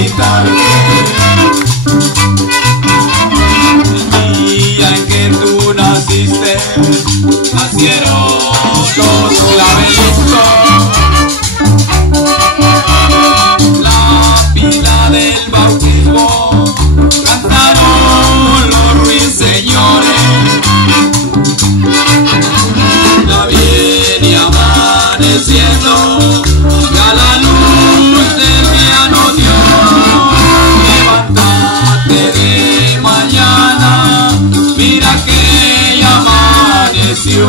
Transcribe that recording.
felicitarte. El día en que tú naciste, nacieron los clavelitos. La pila del bautismo cantaron los ruiseñores. Ya viene amaneciendo, ya la luz del día nos dio. Levántate de mañana, mira que ya amaneció.